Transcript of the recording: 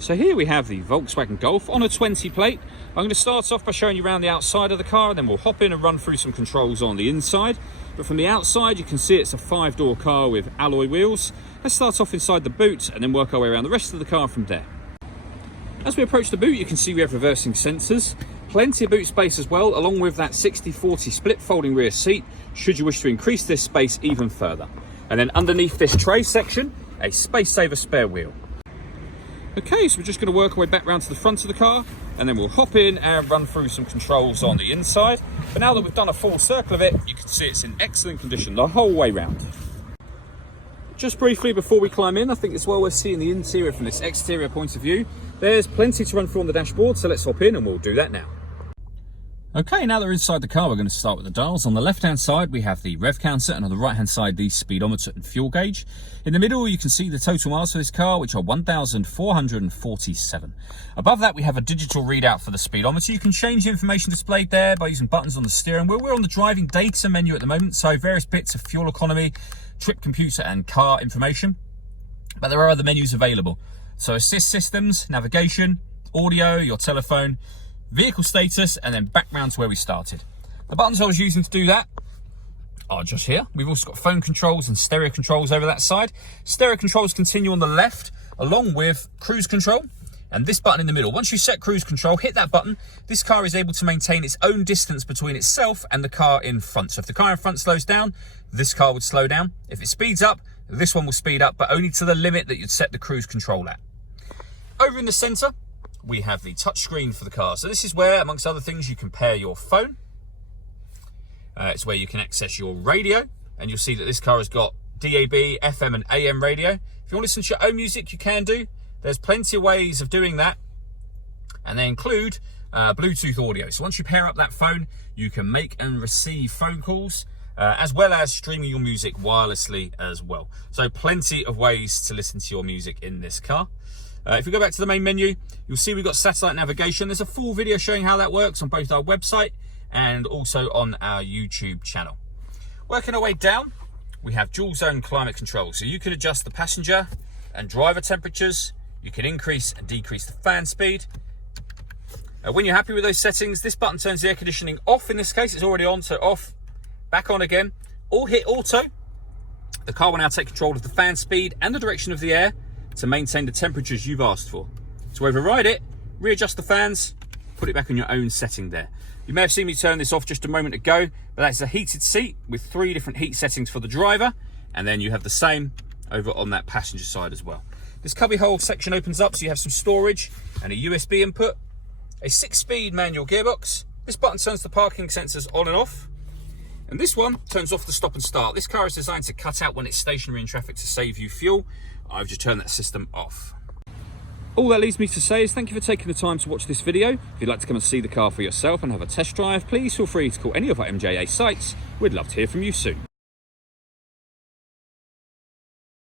So here we have the Volkswagen Golf on a 20 plate. I'm going to start off by showing you around the outside of the car, and then we'll hop in and run through some controls on the inside. But from the outside, you can see it's a 5-door car with alloy wheels. Let's start off inside the boot and then work our way around the rest of the car from there. As we approach the boot, you can see we have reversing sensors. Plenty of boot space as well, along with that 60-40 split folding rear seat, should you wish to increase this space even further. And then underneath this tray section, a space saver spare wheel. Okay, so we're just going to work our way back round to the front of the car, and then we'll hop in and run through some controls on the inside. But now that we've done a full circle of it, you can see it's in excellent condition the whole way round. Just briefly before we climb in, I think it's well worth seeing the interior from this exterior point of view. There's plenty to run through on the dashboard, so let's hop in and we'll do that now. Okay, now that we're inside the car, we're going to start with the dials. On the left-hand side, we have the rev counter, and on the right-hand side, the speedometer and fuel gauge. In the middle, you can see the total miles for this car, which are 1,447. Above that, we have a digital readout for the speedometer. You can change the information displayed there by using buttons on the steering wheel. We're on the driving data menu at the moment, so various bits of fuel economy, trip computer, and car information. But there are other menus available. So assist systems, navigation, audio, your telephone, vehicle status, and then back round to where we started. The buttons I was using to do that are just here. We've also got phone controls and stereo controls over that side. Stereo controls continue on the left, along with cruise control, and this button in the middle. Once you set cruise control, hit that button, this car is able to maintain its own distance between itself and the car in front. So if the car in front slows down, this car would slow down. If it speeds up, this one will speed up, but only to the limit that you'd set the cruise control at. Over in the center, we have the touchscreen for the car. So this is where, amongst other things, you can pair your phone. It's where you can access your radio, and you'll see that this car has got DAB, FM and AM radio. If you want to listen to your own music, you can do. There's plenty of ways of doing that, and they include Bluetooth audio. So once you pair up that phone, you can make and receive phone calls, as well as streaming your music wirelessly as well. So plenty of ways to listen to your music in this car. If we go back to the main menu, you'll see we've got satellite navigation. There's a full video showing how that works on both our website and also on our YouTube channel. Working our way down, we have dual zone climate control. So you can adjust the passenger and driver temperatures. You can increase and decrease the fan speed. When you're happy with those settings, this button turns the air conditioning off. In this case, it's already on, so off, back on again. Or hit auto. The car will now take control of the fan speed and the direction of the air to maintain the temperatures you've asked for. To override it, readjust the fans, put it back on your own setting there. You may have seen me turn this off just a moment ago, but that's a heated seat with 3 different heat settings for the driver, and then you have the same over on that passenger side as well. This cubbyhole section opens up, so you have some storage and a USB input, a 6-speed manual gearbox. This button turns the parking sensors on and off, and this one turns off the stop and start. This car is designed to cut out when it's stationary in traffic to save you fuel. I've just turned that system off. All that leaves me to say is thank you for taking the time to watch this video. If you'd like to come and see the car for yourself and have a test drive, please feel free to call any of our MJA sites. We'd love to hear from you soon.